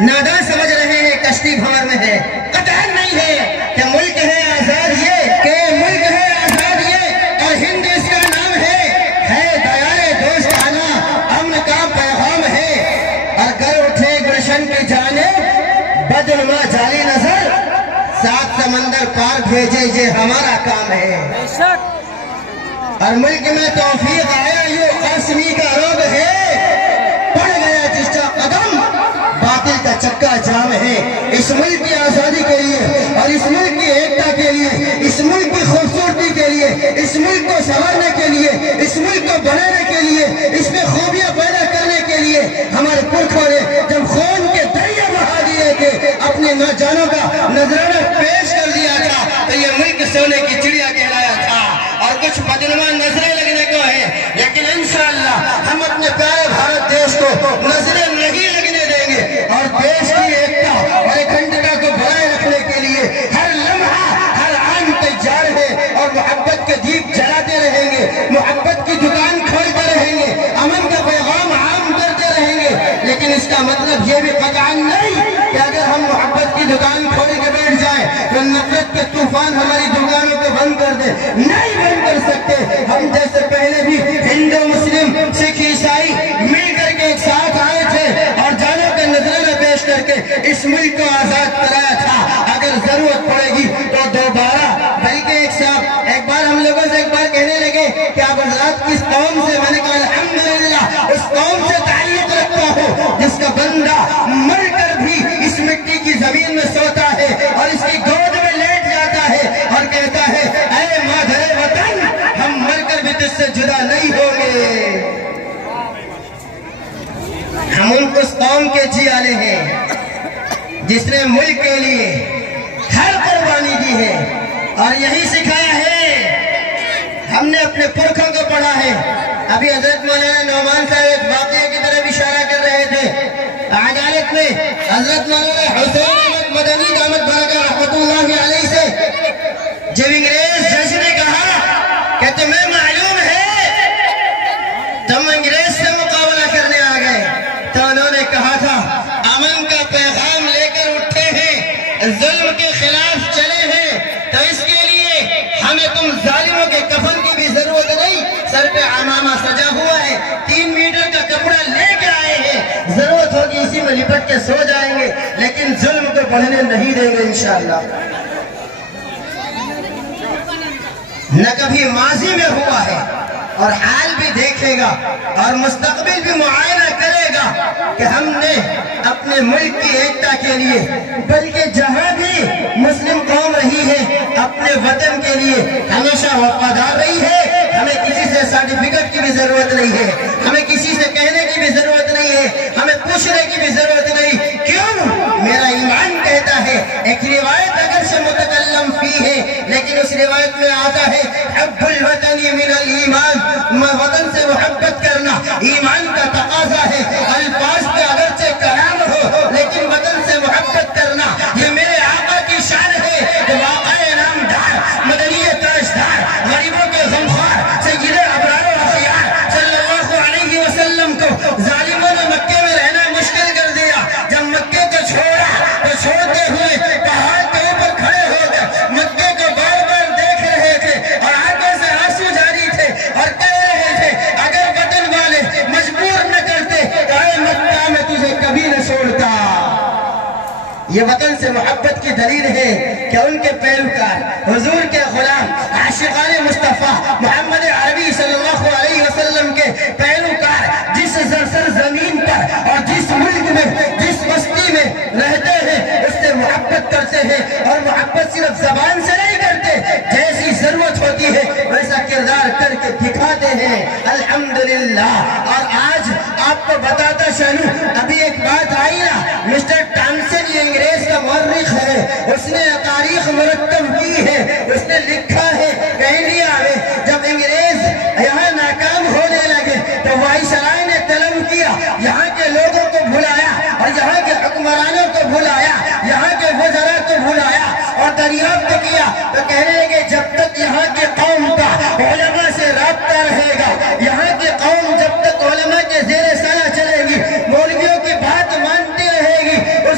ناداں سمجھ رہے ہیں کشتی بھنور میں ہے. قطعاً نہیں ہے کہ ملک ہے آزاد یہ، کہ ملک ہے آزاد یہ اور ہند اس کا نام ہے دیارے دوستانہ امن کا پیغام ہے. اور گر اٹھے گلشن کی جانب بدنما جالی نظر، سات سمندر پار بھیجے یہ ہمارا کام ہے. اور ملک میں توفیق آیا یوں قاسمی کا روب ہے، پڑ گیا جس کا قدم باطل کا چکا جام ہے. اس ملک کی آزادی کے لیے اور اس ملک کی ایکتا کے لیے، اس ملک کی خوبصورتی کے لیے، اس ملک کو سنوارنے کے لیے، اس ملک کو بنانے کے لیے، اس میں خوبیاں پیدا کرنے کے لیے ہمارے پرکھوں نے جب خون کے دریا بہا دیے تھے، اپنے نوجوانوں کا نذرانہ پیش کر دیا تھا، تو یہ ملک سونے کی چڑیا کہلایا تھا. اور کچھ بدنما نظریں لگنے کو ہے، لیکن انشاءاللہ ہم اپنے پیارے بھارت دیش کو نظریں نہیں لگنے دیں گے. اور دیش کی ایکتا اور اکھنڈتا کو بنائے رکھنے کے لیے ہر لمحہ ہر آن تیار ہے اور محبت کے دیپ جلاتے رہیں گے، محبت کی دکان کھولتے رہیں گے، امن کا پیغام عام کرتے رہیں گے. لیکن اس کا مطلب یہ بھی قطعاً نہیں کہ اگر ہم محبت کی دکان کھول کے بیٹھ جائیں تو نفرت کے طوفان ہماری دکانوں کو بند کر دے. نہیں بند کر سکتے. ہم جیسے پہلے بھی ہندو مسلم سکھ عیسائی مل کر کے ایک ساتھ آئے تھے اور جانوں کا نذرانہ پیش کر کے اس ملک کو آزاد کرایا تھا. اگر ضرورت پڑے گی تو دوبارہ، بلکہ ایک بار ہم لوگوں سے ایک بار کہنے لگے کہ آپ حضرات کس قوم سے؟ میں نے کہا الحمدللہ اس قوم سے تعلق رکھتا ہوں جس کا بندہ مر کر بھی اس مٹی کی زمین میں سوتا ہے اور اس کی گود میں لیٹ جاتا ہے اور کہتا ہے اے مادر وطن، ہم مر کر بھی تجھ سے جدا نہیں ہوں گے. ہم اس قوم کے جی والے ہیں جس نے ملک کے لیے ہر قربانی دی ہے اور یہی سکھایا ہے. ہم نے اپنے پرکھوں کو پڑھا ہے. ابھی حضرت مولانا نعمان صاحب ایک واقعے کی طرف اشارہ کر رہے تھے. عدالت میں حضرت مولانا حسین احمد مدنی دامت برکاتہ رحمۃ اللہ علیہ سے جب انگریز جج نے کہا کہ تمہیں معلوم ہے تم انگریز سے مقابلہ کرنے آ گئے، تو انہوں نے کہا تھا امن کا پیغام لے کر اٹھے ہیں، ظلم کے خلاف چلے ہیں، تو اس کے لیے ہمیں تم ظالموں کے کفن کی بھی ضرورت نہیں، سر پہ عمامہ سجا ہوا ہے، 3 میٹر کا کپڑا لے کے آئے ہیں، ضرورت ہوگی اسی میں لپٹ کے سو جائیں گے، لیکن ظلم کو بڑھنے نہیں دیں گے انشاءاللہ. نہ کبھی ماضی میں ہوا ہے اور حال بھی دیکھے گا اور مستقبل بھی معائنہ کرے گا کہ ہم نے اپنے ملک کی ایکتا کے لیے، بلکہ جہاں بھی مسلم قوم رہی ہے اپنے وطن کے لیے ہمیشہ وفادار رہی ہے. ہمیں کسی سے سرٹیفکیٹ کی بھی ضرورت نہیں ہے، ہمیں کسی سے کہنے کی بھی ضرورت نہیں ہے، ہمیں پوچھنے کی بھی ضرورت نہیں. کیوں؟ میرا ایمان کہتا ہے. ایک روایت اگر سے متکلم فی ہے لیکن اس روایت میں آتا ہے حب الوطن من الایمان، وطن سے محبت کرنا ایمان کا تقاضا ہے. الفاظ پہ اگرچہ کلام ہو لیکن وطن سے محبت کرنا یہ میرے آقا کی شان ہے کہ واقع نامدار مدنی تاجدار غریبوں کے غمخوار سید ابرار و اخیار صلی اللہ علیہ وسلم کو ظالموں نے مکے میں رہنا مشکل کر دیا. جب مکے کو چھوڑا تو چھوڑتے ہوئے پہاڑ کے اوپر کھڑے ہو گئے، مکے کو بار بار دیکھ رہے تھے اور آنکھوں سے آنسو جاری تھے اور کہہ رہے تھے اگر وطن والے مجبور نہ کرتے تو اے مکہ میں تجھے کبھی نہ چھوڑتا. یہ وطن سے محبت کی دلیل ہے کہ ان کے پیروکار حضور کے غلام عاشقان مصطفیٰ محمد عربی صلی اللہ علیہ وسلم کے پیروکار جس زرسر زمین پر اور جس ملک میں جس بستی میں رہتے ہیں اس سے محبت کرتے ہیں. اور محبت صرف زبان سے نہیں کرتے، جیسی ضرورت ہوتی ہے ویسا کردار کر کے دکھاتے ہیں. الحمدللہ. اور آج آپ کو بتاتا چلوں، ابھی ایک بات آئی نا، مسٹر ٹامسن یہ انگریز کا مورخ ہے، اس نے تاریخ مرتب کی ہے، اس نے لکھا ہے کہ انڈیا میں جب انگریز یہاں ناکام ہونے لگے تو وائسرائے نے طلب کیا، یہاں کے لوگوں کو بلایا اور یہاں کے حکمرانوں کو بلایا، یہاں کے وزراء کو بلایا اور دریافت کیا تو کہنے لگے جب تک یہاں کے قوم کا علماء سے رابطہ رہے گا، یہاں کی قوم جب تک علماء کے زیر سایہ چلے گی، مولویوں کی بات مانتی رہے گی، اس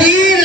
3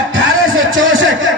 1864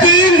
3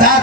7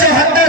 74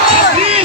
26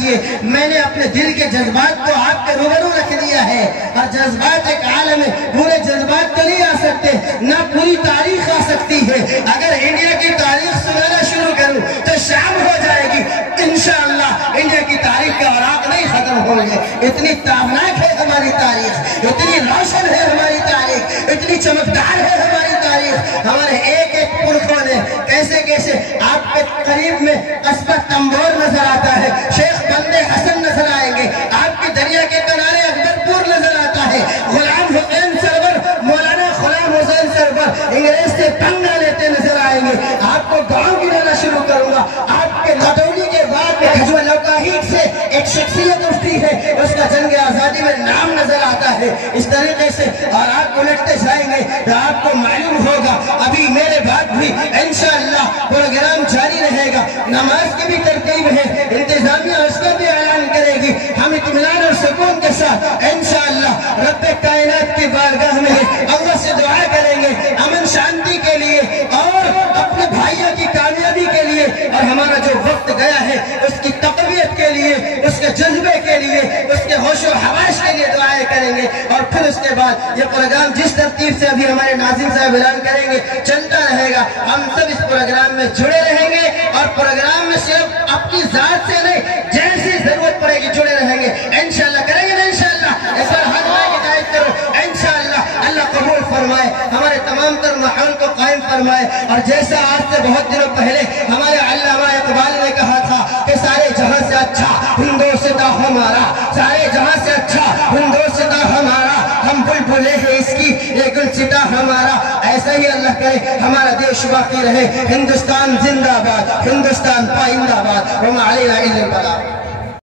کیجئے، میں نے اپنے دل کے جذبات کو آپ کے روبرو رکھ دیا ہے، اور جذبات ایک عالم ہے، پورے جذبات تو نہیں آ سکتے، نہ پوری تاریخ آ سکتی ہے۔ اگر انڈیا کی تاریخ سنانا شروع کروں تو شام ہو جائے گی، انشاءاللہ انڈیا کی تاریخ کے اوراق نہیں ختم ہوں گے۔ اتنی تابناک ہے ہماری تاریخ، اتنی روشن ہے ہماری تاریخ، اتنی چمکدار ہے ہماری تاریخ۔ ہمارے ایک ایک پرخوں نے کیسے کیسے آپ کے قریب میں قصبہ تمبور نظر آتا ہے، شیخ بندے حسن نظر آئیں گے، آپ کی دریا کے کنارے اکبرپور نظر آتا ہے، غلام حسین سرور، مولانا غلام حسین سرور انگریز سے پنگا لیتے نظر آئیں گے۔ آپ کو گاؤں گرانا شروع کروں گا، آپ کے مدونی کے بعد جو لوکاہیٹ سے ایک شخصیت اٹھتی ہے، اس کا جنگ آزادی میں نام نظر آتا ہے۔ اس طریقے سے اور آپ الٹتے جائیں گے تو آپ کو معلوم ہوگا ابھی میرے بعد بھی انشاءاللہ پروگرام جاری رہے گا۔ نماز کی بھی ترتیب ہے، انتظامیہ اس کا بھی اعلان کرے گی۔ ہم اطمینان اور سکون کے ساتھ انشاءاللہ رب کائنات کی بارگاہ میں اللہ سے دعا کریں گے امن شانتی کے لیے اور اپنے بھائیوں کی کامیابی کے لیے، اور ہمارا جو وقت گیا ہے اس کی تقویت کے لیے، اس کے جذبے کے لیے، اس کے ہوش و حواس کے لیے دعائیں کریں گے۔ اور پھر اس کے بعد یہ پروگرام جس ترتیب سے ابھی ہمارے ناظم صاحب اعلان کریں گے چلتا رہے گا، ہم سب اس پروگرام میں جڑے رہیں گے، اور پروگرام میں صرف اپنی ذات سے نہیں، جیسی ضرورت پڑے گی جڑے رہیں گے انشاءاللہ۔ کریں گے نا انشاءاللہ؟ اس پر ہاتھ مائے کی دعائت کرو انشاءاللہ۔ اللہ قبول فرمائے، ہمارے تمام تر ماحول کو قائم فرمائے، اور جیسا آج سے بہت دنوں پہلے ہمارے علامہ اقبال نے کہا تھا کہ سارے جہاں سے اچھا ہندوستاں ہمارا، سارے جہاں سے اچھا ہندوستاں ہمارا، ہم بلبلے ہیں اس کی یہ گلستاں ہمارا۔ ایسا ہی اللہ کرے ہمارا دیش باقی رہے۔ ہندوستان زندہ باد، ہندوستان پائندہ باد، وما علینا الا البلاغ۔